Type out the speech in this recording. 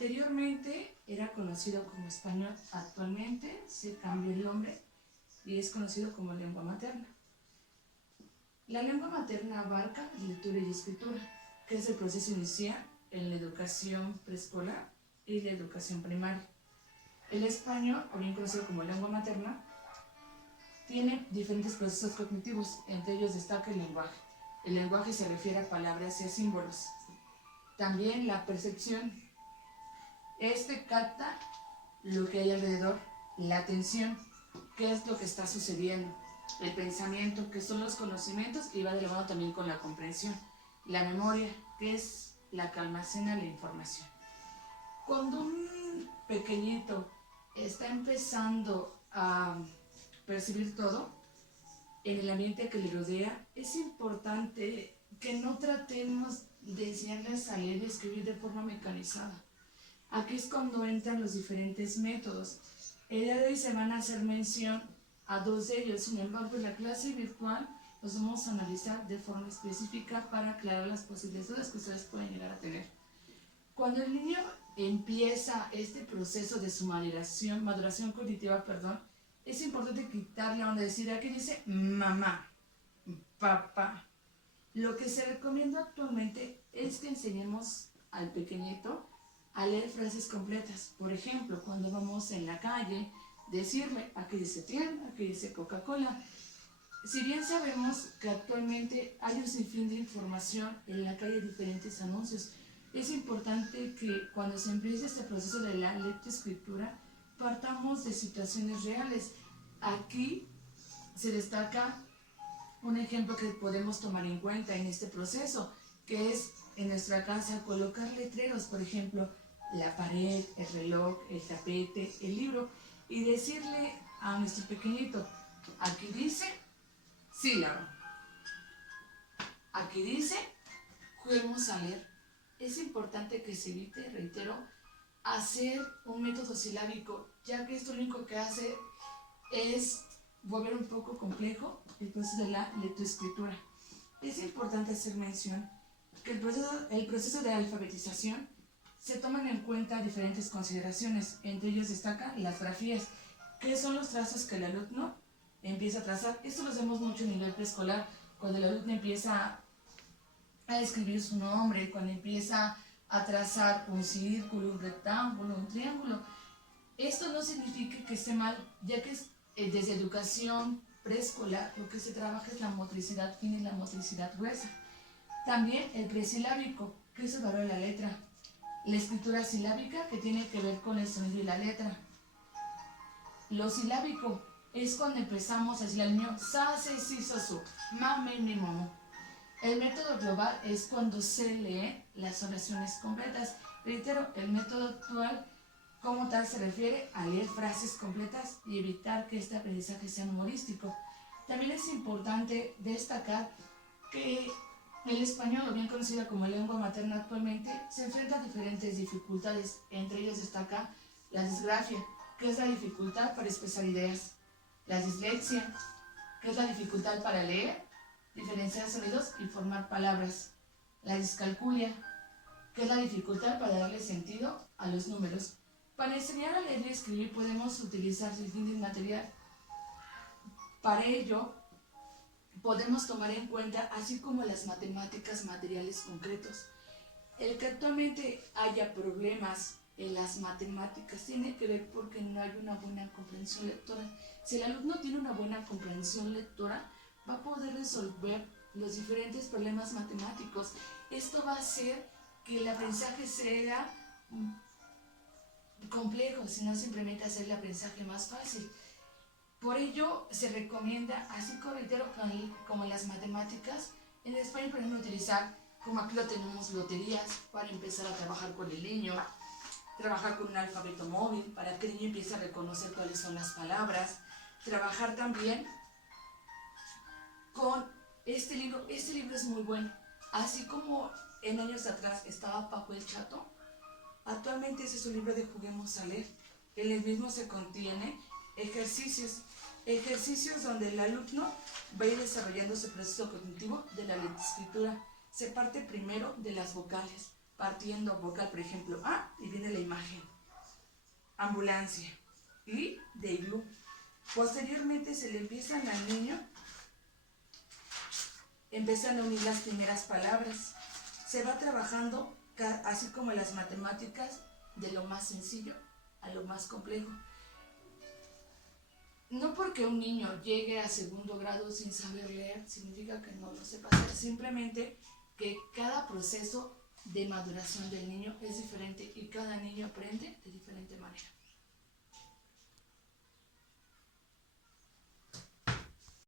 Anteriormente era conocido como español, actualmente se cambió el nombre y es conocido como lengua materna. La lengua materna abarca lectura y escritura, que es el proceso inicial en la educación preescolar y la educación primaria. El español, o bien conocido como lengua materna, tiene diferentes procesos cognitivos, entre ellos destaca el lenguaje. El lenguaje se refiere a palabras y a símbolos. También la percepción. Capta lo que hay alrededor, la atención, qué es lo que está sucediendo, el pensamiento, que son los conocimientos, y va de la mano también con la comprensión, la memoria, que es la que almacena la información. Cuando un pequeñito está empezando a percibir todo en el ambiente que le rodea, es importante que no tratemos de enseñarles a leer y escribir de forma mecanizada. Aquí es cuando entran los diferentes métodos. El día de hoy se van a hacer mención a dos de ellos, sin embargo en la clase virtual los vamos a analizar de forma específica para aclarar las posibles dudas que ustedes pueden llegar a tener. Cuando el niño empieza este proceso de su maduración cognitiva, es importante quitarle a donde decir, aquí dice mamá, papá. Lo que se recomienda actualmente es que enseñemos al pequeñito a leer frases completas. Por ejemplo, cuando vamos en la calle, decirle, aquí dice tienda, aquí dice Coca-Cola. Si bien sabemos que actualmente hay un sinfín de información en la calle, diferentes anuncios, es importante que cuando se empiece este proceso de la lectoescritura, partamos de situaciones reales. Aquí se destaca un ejemplo que podemos tomar en cuenta en este proceso, que es en nuestra casa colocar letreros, por ejemplo, la pared, el reloj, el tapete, el libro, y decirle a nuestro pequeñito, aquí dice sílaba, aquí dice juguemos a leer. Es importante que se evite, reitero, hacer un método silábico, ya que esto lo único que hace es volver un poco complejo el proceso de la lectoescritura. Es importante hacer mención que el proceso de alfabetización se toman en cuenta diferentes consideraciones, entre ellos destacan las grafías, que son los trazos que el alumno empieza a trazar. Esto lo hacemos mucho a nivel preescolar, cuando el alumno empieza a escribir su nombre, cuando empieza a trazar un círculo, un rectángulo, un triángulo. Esto no significa que esté mal, ya que desde educación preescolar lo que se trabaja es la motricidad fina y la motricidad gruesa. También el presilábico, que es el valor de la letra. La escritura silábica, que tiene que ver con el sonido y la letra. Lo silábico es cuando empezamos a decirle al niño sa, se, si, so, su, ma, me, mi, momo. El método global es cuando se leen las oraciones completas. Reitero, el método actual como tal se refiere a leer frases completas y evitar que este aprendizaje sea humorístico. También es importante destacar que el español, o bien conocido como lengua materna actualmente, se enfrenta a diferentes dificultades. Entre ellos destaca la disgrafia, que es la dificultad para expresar ideas, la dislexia, que es la dificultad para leer, diferenciar sonidos y formar palabras, la discalculia, que es la dificultad para darle sentido a los números. Para enseñar a leer y escribir podemos utilizar sinfín material. Para ello, podemos tomar en cuenta, así como las matemáticas, materiales concretos. El que actualmente haya problemas en las matemáticas tiene que ver porque no hay una buena comprensión lectora. Si el alumno tiene una buena comprensión lectora, va a poder resolver los diferentes problemas matemáticos. Esto va a hacer que el aprendizaje sea complejo, sino simplemente hacer el aprendizaje más fácil. Por ello se recomienda, así como en las matemáticas, en español por ejemplo utilizar, como aquí lo tenemos, loterías para empezar a trabajar con el niño, trabajar con un alfabeto móvil para que el niño empiece a reconocer cuáles son las palabras, trabajar también con este libro es muy bueno, así como en años atrás estaba Paco el Chato. Actualmente ese es un libro de Juguemos a Leer. En el mismo se contiene ejercicios donde el alumno va a ir desarrollando su proceso cognitivo de la lectoescritura. Se parte primero de las vocales. partiendo vocal, por ejemplo, A, y viene la imagen, ambulancia, y de iglú. Posteriormente se le empiezan al niño, empiezan a unir las primeras palabras. Se va trabajando, así como las matemáticas, de lo más sencillo a lo más complejo. No porque un niño llegue a segundo grado sin saber leer, significa que no lo sepa hacer. Simplemente que cada proceso de maduración del niño es diferente y cada niño aprende de diferente manera.